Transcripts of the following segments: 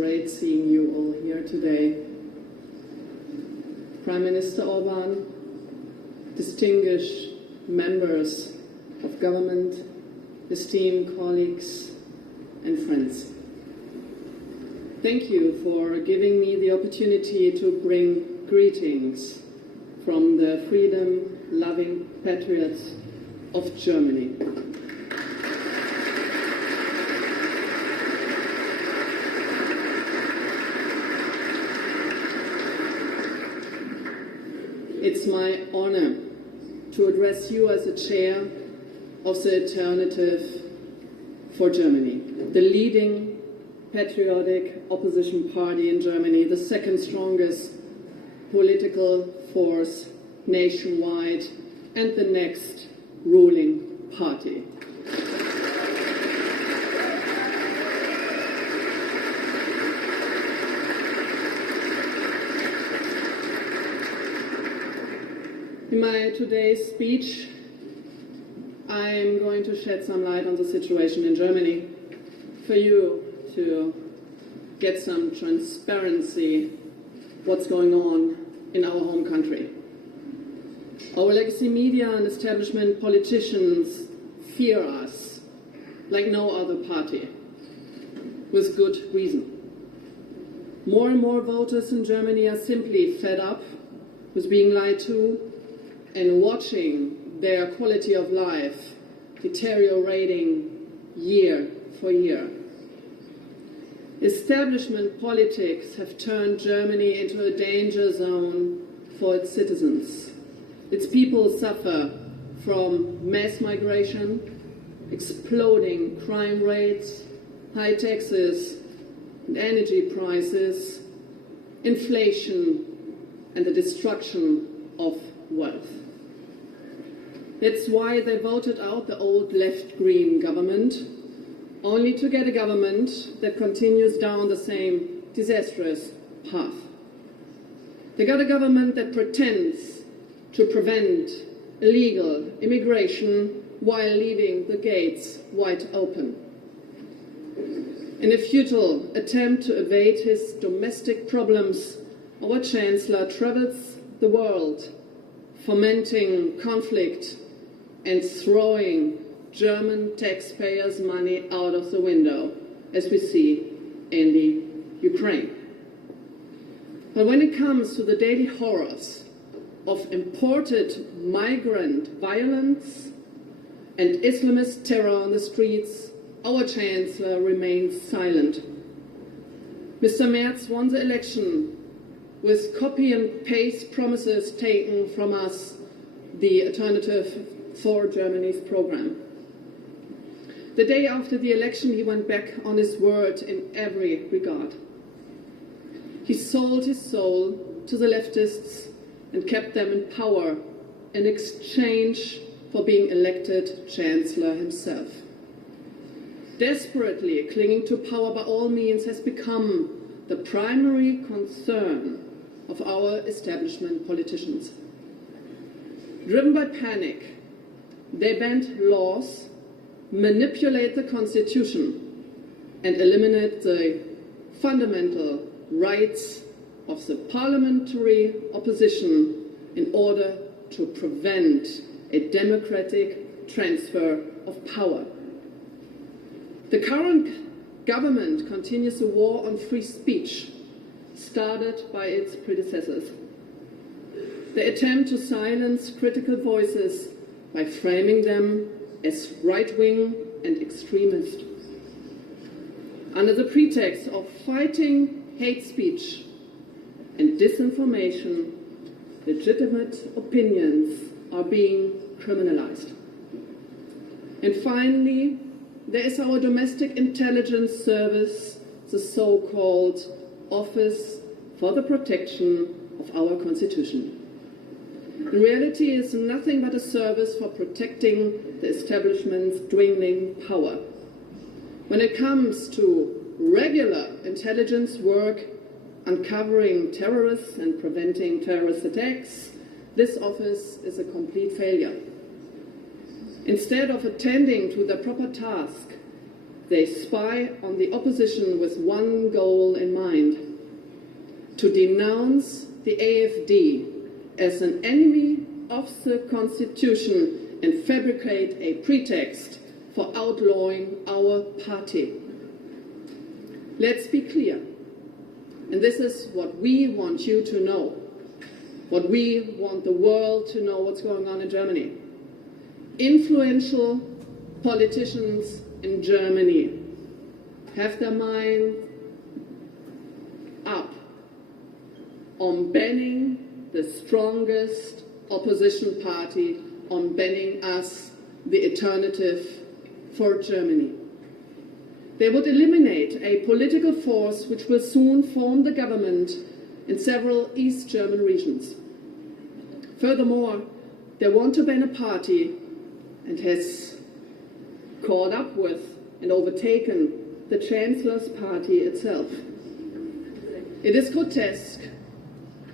great seeing you all here today. Prime Minister Orban, distinguished members of government, esteemed colleagues and friends. Thank you for giving me the opportunity to bring greetings from the freedom-loving patriots of Germany. It's my honor to address you as the chair of the Alternative for Germany, the leading patriotic opposition party in Germany, the second strongest political force nationwide, and the next ruling party. In my today's speech, I'm going to shed some light on the situation in Germany for you to get some transparency what's going on in our home country. Our legacy media and establishment politicians fear us like no other party, with good reason. More and more voters in Germany are simply fed up with being lied to and watching their quality of life deteriorating year for year. Establishment politics have turned Germany into a danger zone for its citizens. Its people suffer from mass migration, exploding crime rates, high taxes and energy prices, inflation, and the destruction of wealth. That's why they voted out the old left-green government, only to get a government that continues down the same disastrous path. They got a government that pretends to prevent illegal immigration while leaving the gates wide open. In a futile attempt to evade his domestic problems, our Chancellor travels the world, fomenting conflict and throwing German taxpayers' money out of the window, as we see in the Ukraine. But when it comes to the daily horrors of imported migrant violence and Islamist terror on the streets, our Chancellor remains silent. Mr. Merz won the election with copy and paste promises taken from us, the Alternative for Germany's program. The day after the election, he went back on his word in every regard. He sold his soul to the leftists and kept them in power in exchange for being elected Chancellor himself. Desperately clinging to power by all means has become the primary concern of our establishment politicians. Driven by panic, they bend laws, manipulate the Constitution, and eliminate the fundamental rights of the parliamentary opposition in order to prevent a democratic transfer of power. The current government continues a war on free speech, started by its predecessors. They attempt to silence critical voices by framing them as right-wing and extremist. Under the pretext of fighting hate speech and disinformation, legitimate opinions are being criminalized. And finally, there is our domestic intelligence service, the so-called Office for the Protection of our Constitution. In reality, it is nothing but a service for protecting the establishment's dwindling power. When it comes to regular intelligence work, uncovering terrorists and preventing terrorist attacks, this office is a complete failure. Instead of attending to the proper task, They spy on the opposition with one goal in mind: to denounce the AfD as an enemy of the Constitution and fabricate a pretext for outlawing our party. Let's be clear, and this is what we want you to know, what we want the world to know what's going on in Germany. Influential politicians in Germany have their mind up on banning the strongest opposition party, on banning us, the alternative for Germany. They would eliminate a political force which will soon form the government in several East German regions. Furthermore, they want to ban a party and has caught up with and overtaken the Chancellor's party itself. It is grotesque,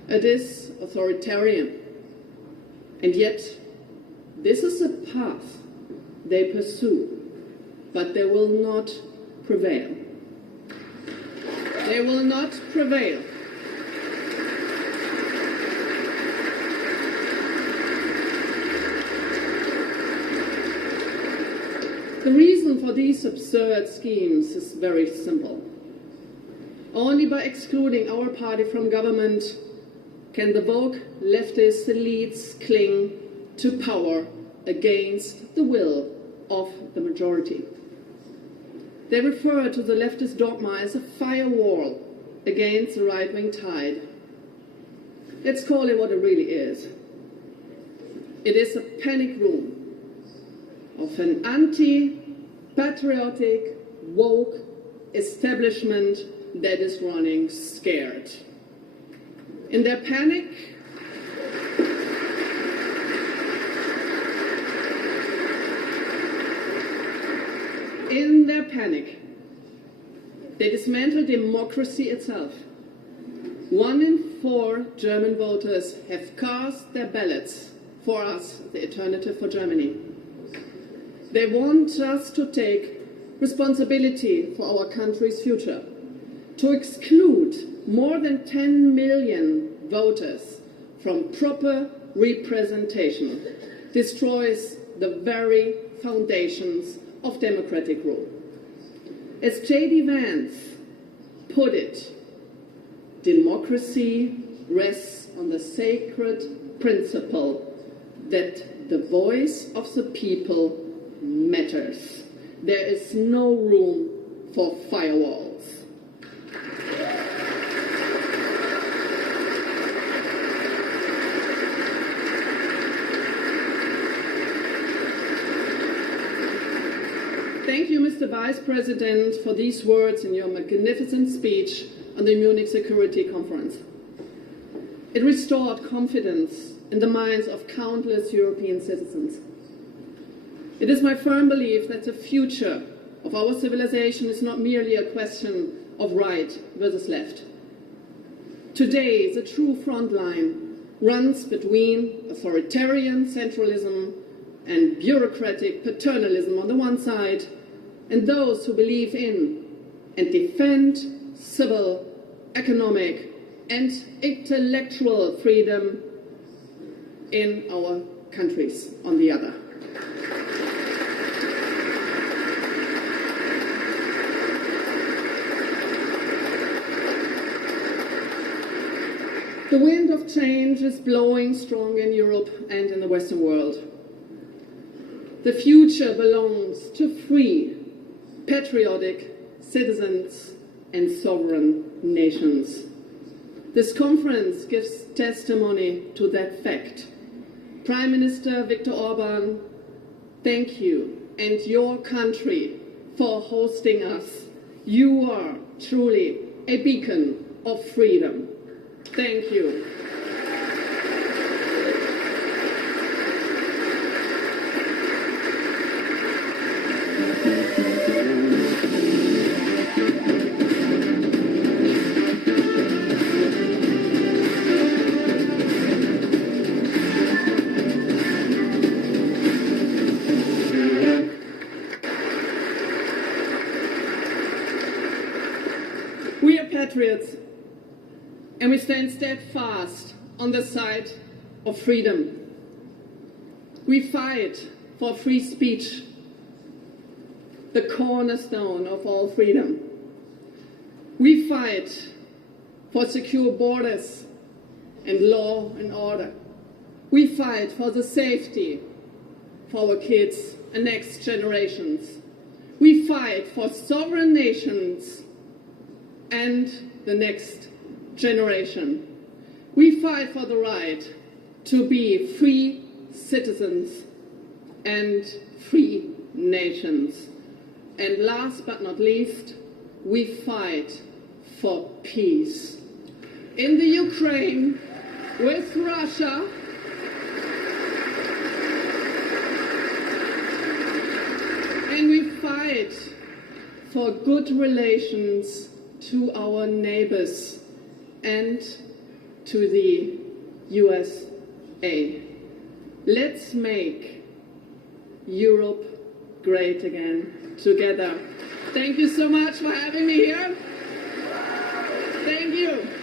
it is authoritarian, and yet this is the path they pursue, but they will not prevail. They will not prevail. The reason for these absurd schemes is very simple. Only by excluding our party from government can the woke leftist elites cling to power against the will of the majority. They refer to the leftist dogma as a firewall against the right-wing tide. Let's call it what it really is. It is a panic room of an anti-patriotic, woke establishment that is running scared. In their panic, they dismantle democracy itself. 1 in 4 German voters have cast their ballots for us, the alternative for Germany. They want us to take responsibility for our country's future, to exclude more than 10 million voters from proper representation, destroys the very foundations of democratic rule. As J.D. Vance put it, democracy rests on the sacred principle that the voice of the people matters. There is no room for firewalls. Thank you, Mr. Vice President, for these words in your magnificent speech on the Munich Security Conference. It restored confidence in the minds of countless European citizens. It is my firm belief that the future of our civilization is not merely a question of right versus left. Today, the true front line runs between authoritarian centralism and bureaucratic paternalism on the one side, and those who believe in and defend civil, economic, and intellectual freedom in our countries on the other. The wind of change is blowing strong in Europe and in the Western world. The future belongs to free, patriotic citizens and sovereign nations. This conference gives testimony to that fact. Prime Minister Viktor Orban, thank you and your country for hosting us. You are truly a beacon of freedom. Thank you. patriots, and we stand steadfast on the side of freedom. We fight for free speech, the cornerstone of all freedom. We fight for secure borders and law and order. We fight for the safety for our kids and next generations. We fight for sovereign nations and the next generation. We fight for the right to be free citizens and free nations. And last but not least, we fight for peace. In the Ukraine, with Russia, and we fight for good relations to our neighbors and to the USA. Let's make Europe great again together. Thank you so much for having me here. Thank you.